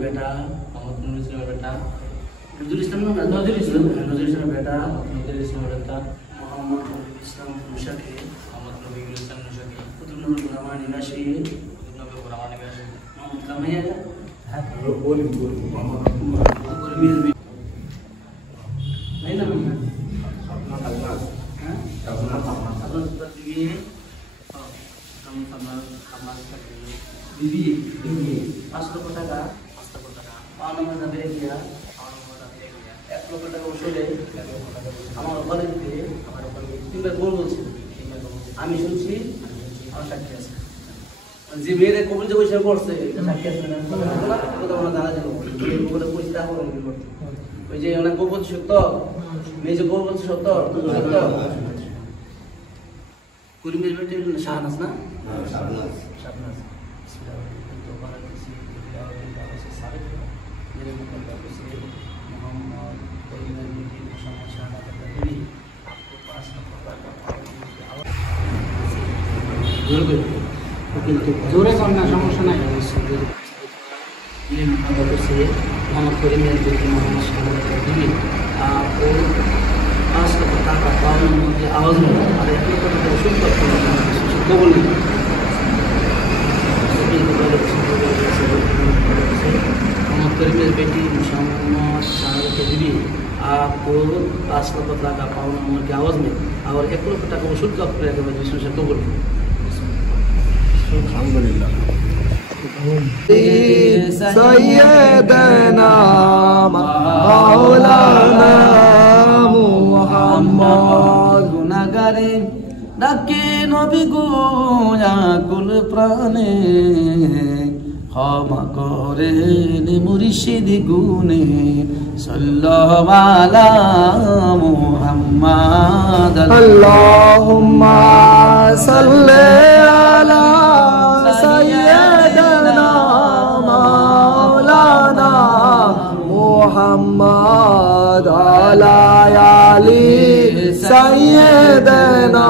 बेटा नजरुल इस्लाम बेटा मोहम्मद इस्लाम मुशकी मोहम्मद नबी इस्लाम मुशकी कुतुबुल गुलामा निगाशी मोहम्मद कमैया बोल नहीं ना बीबी 5 লক্ষ টাকা পাওনা মজা বেড়ে গিয়া 1 লক্ষ টাকা ওষুধে আমার ঘরে দিতে আমার তিনবার গোল বলছে আমি শুনছি আমার সাক্ষী আছে যে মেয়েদের কবুল যে বসে পড়ছে সাক্ষী আছে না কথা বলা জানা যাবে ওগুলো পরিষ্কার করে ওই যে ওনা গোবর সত্য মেয়ে যে গোবর বলছে সত্য সত্য কুরিমের বেটে শাহনাজ না শাহনাজ जोरे करना समस्या नहीं मोहम्मद करीम मोहम्मद आपको पास का आवाज में बोलने मोहम्मद करीम बेटी मोहम्मद शाहरुख बीवी आपको 5 लक्ष টাকা पावन नंबर की आवाज में और 1 लक्ष টাকা वसूल का विष्णु से कबूल अल्हम्दुलिल्लाह सय्यदना मौलाना मुहम्मद गुनाहगारे डाके नबी गो आकुल प्राणे क्षमा करेन मुर्शिद गुणे सल्लल्लाहु अला मुहम्मद अल्लाहुम्मा सल्ली अला सय्यदना मौलाना मुहम्मद अला आली सय्यदना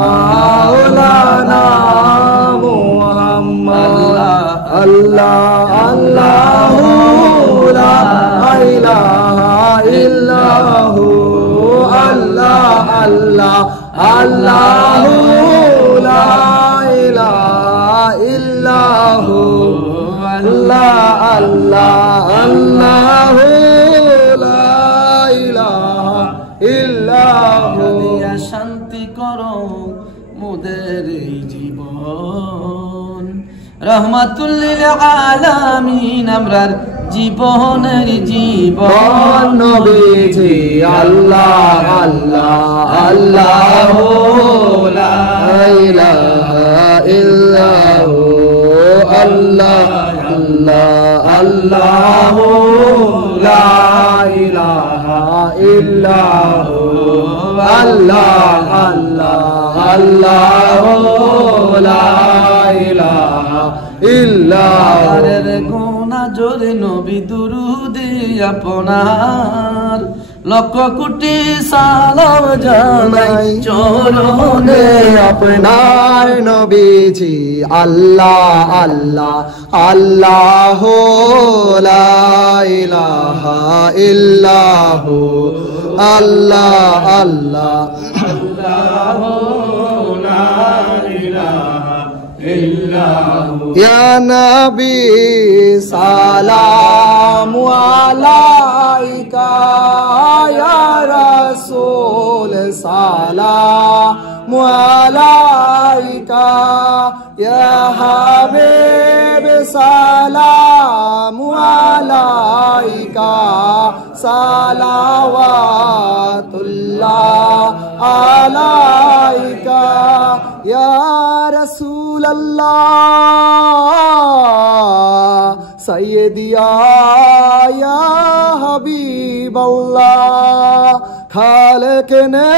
मौलाना मुहम्मद अल्लाह अल्लाहु ला इलाहा इल्लहु अल्लाह अल्लाह अल्लाहु ला इलाहा इल्लहु अल्लाह अल्लाह अल्लाहु ला इलाहा इल्लहु शांति करो मोদের জীবন रहमतुल लिल आलामीन আমরার জীবনের জীবন নবীজি আল্লাহ আল্লাহ আল্লাহু লা ইলাহা ইল্লাহু আল্লাহ আল্লাহ আল্লাহু লা ইলাহা ইল্লাহু আল্লাহ আল্লাহ আল্লাহু লা ইলাহা ইল্লাহু গুনাহ জোরে নবী দুরুদে আপনার লক্ষ কোটি সালাম জানাই চরণে আপনার নবীজি আল্লাহ আল্লাহ আল্লাহু লা ইলাহা ইল্লাহু আল্লাহ আল্লাহ আল্লাহু লা ইলাহা ইল্লাহু ইয়া নবী সালামু আলাইকা ইয়া রাসূল সালামু আলাইকা ইয়া হাবিব সালামু আলাইকা সালাওয়াতুল্লাহ আলাইকা ইয়া রাসূলুল্লাহ সাইয়্যিদিয়া ইয়া হাবিবাল্লাহ खालिक ने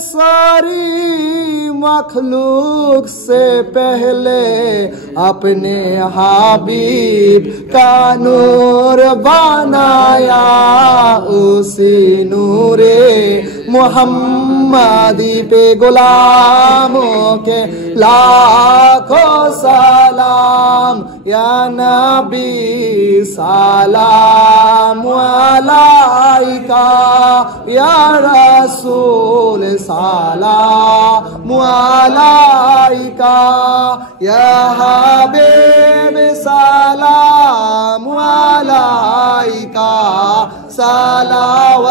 सारी मखलूक से पहले अपने हबीब का नूर बनाया उसी नूरे मुहम्मदी पे गुलामों के लाखों सलाम या नबी सलाम अलैका या रसूल सलाम अलैका या हबीब सलाम अलैका सलावतुल्लाह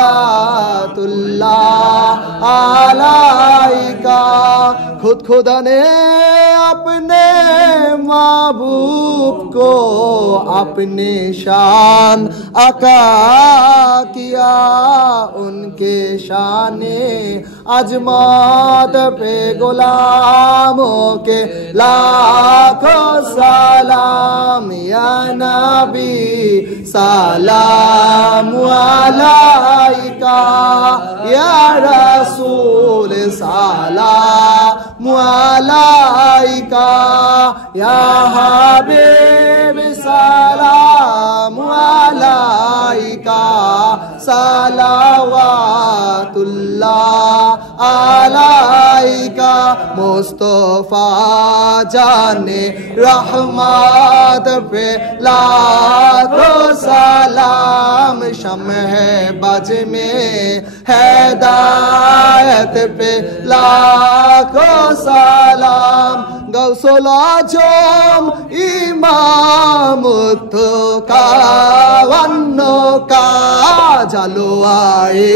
अलैका। खुद खुदा ने अपने महबूब को अपने शान अता किया, उनके शाने अजमत पे गुलामों के लाखों सलाम या नबी सलाम अलैका या रसूल सलाम अलैका या हबीब सलाम अलैका सलावतुल्लाह अलैका। मुस्तफा जाने रहमत पे लाखों सलाम, शम्ह बज में हिदायत पे लाखों सलाम। गौसुल आजम इमाम तो कावन्नो का जलवाए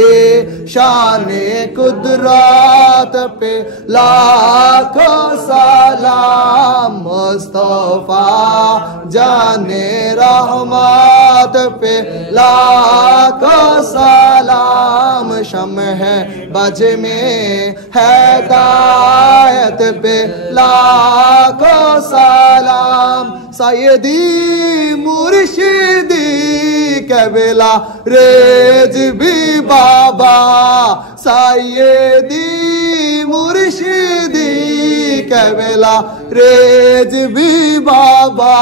शाने कुदरत पे लाखों सलाम। मुस्तफा जाने रहमत पे लाखों सलाम, शम्ह बज में हिदायत पे लाखों सलाम। सैयदी मुर्शिदी कबीला रेज भी बाबा, सैयदी मुर्शिदी कबीला रेज भी बाबा,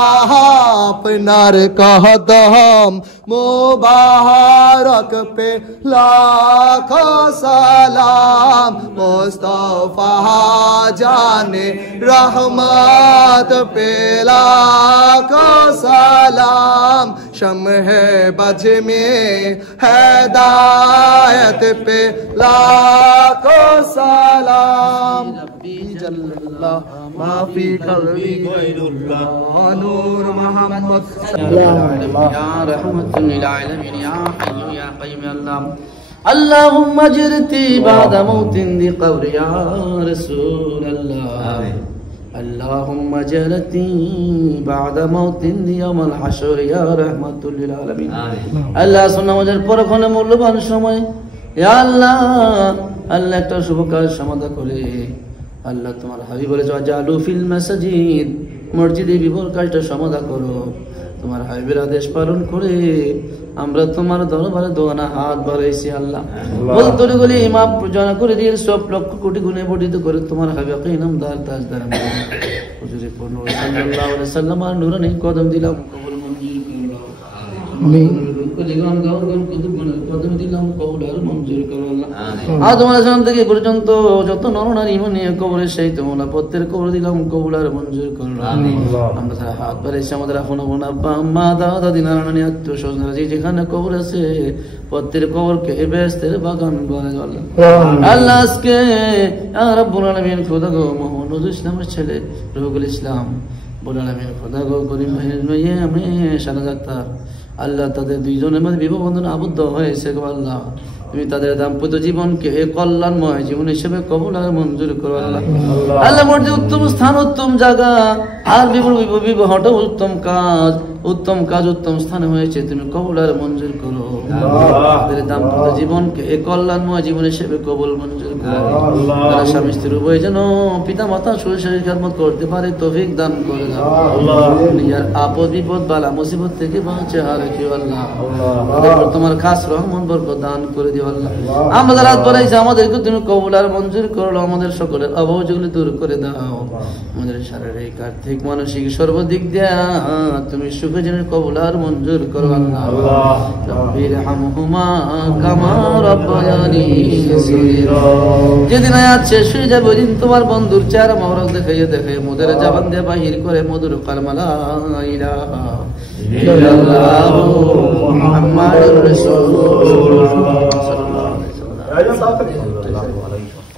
अपनार कहदम मुबारक पे लाखों सलाम। मुस्तफा जाने रहमत पे लाखों सलाम, शम्ह बज में हिदायत पे लाखों सलाम। जल्ला माफी कल्बी गैरुल्लाह नूर मोहम्मद या रहमतुल लिल आलमीन या हय्यु या क़य्यूम अल्लाह अल्लाहुम्मा जिरती बाद मौतिन दी क़ब्र या रसूल अल्लाह अल्लाहुम्मा जिरती बाद मौतिन दी यौमुल हशर या रहमतुल लिल आलमीन। আল্লাহ সুন্নাতের পরক্ষণে মূল্যবান সময় ইয়া আল্লাহ আল্লাহ একটা শুভ কাজ সমাধা করে আল্লাহ তোমার হাবিব বলেছে জালু ফিল মাসাজিদ, মসজিদে বিবর কাজটা সমাধা করো। তোমার হাবিবের আদেশ পালন করে আমরা তোমার দরবারে দোয়ানা হাত বাড়াইছি আল্লাহ। বলতে গলি মাপ জানা করে দিয়ে সব লক্ষ কোটি গুণে বর্ধিত করে তোমার হাবিবকে ইনামদার তাজদার হুজুরে পূর্ণ সাল্লাল্লাহু আলাইহি ওয়াসাল্লাম আর নূরানি কদম দিলাম কবুল মঞ্জুর করো আমিন। কদম দিলাম কবুল আর মঞ্জুর করো আল্লাহ। আদম আলাইহিস সালাম থেকে পর্যন্ত যত নরনারী মনে কবরে সেই তোমরা প্রত্যেক কবর দিলাম কবুল আর মঞ্জুর করো আমিন। আমরা হাত বাড়াইছি আমাদের আপন আপন আব্বা আম্মা দাদা দাদি নানা নানি আত্মীয় স্বজন যেখানে কবর আছে প্রত্যেক কবরকে বেহেশতের বাগান বানাই আল্লাহ। আল্লাহ আজকে ইয়া রাব্বুল আলামিন খোদা গো মোহাম্মদ ইসলামের ছেলে রুহুল ইসলাম বলে আলামিন খোদা গো করিম ভাইয়ের মেয়ে আমি সারা যাত্রা আল্লাহ তাদের দুইজনের মধ্যে বিবাহ বন্ধন আবদ্ধ হয়েছে গো আল্লাহ। তুমি তাদের দাম্পত্য জীবনকে কল্যাণময় জীবন হিসেবে কবুল আর মঞ্জুর করো আল্লাহ। আল্লাহ মর্যাদা উত্তম স্থান উত্তম জায়গা আর বিবাহটা উত্তম কাজ উত্তম স্থানে হয়েছে তুমি কবুল আর মঞ্জুর করো। তাদের দাম্পত্য জীবনকে কল্যাণময় জীবন হিসেবে কবুল মঞ্জুর করো। তারা স্বামী স্ত্রী উভয় যেন পিতা মাতা শরীর খেদমত করতে পারে তৌফিক দান করে দাও আল্লাহ। নিজের আপদ বিপদ বালা মুসিবত থেকে বাঁচে আর রেখো আল্লাহ। তোমার খাস রহমত বরকত দান করে দিও আল্লাহ। আমরা যারা বলেছি আমাদেরকে তুমি কবুল আর মঞ্জুর করো, আমাদের সকলের অভাব যেগুলি দূর করে দাও। আমাদের শারীরিক আর্থিক মানসিক সর্বদিক দিয়া তুমি সুখে যেন কবুল আর মঞ্জুর করো আল্লাহ। রব্বির হামহুমা কামা রাব্বায়ানি সগীরা। যেদিন আয়াত শেষ হয়ে যাবে ওই দিন তোমার বন্ধুর চেহারা মোবারক দেখে মোদের জবান দিয়ে বাহির করে মধুর কালমা লা ইলাহা ইল্লাল্লাহ মুহাম্মাদুর রাসূলুল্লাহ সাল্লাল্লাহু আলাইহি ওয়াসাল্লাম।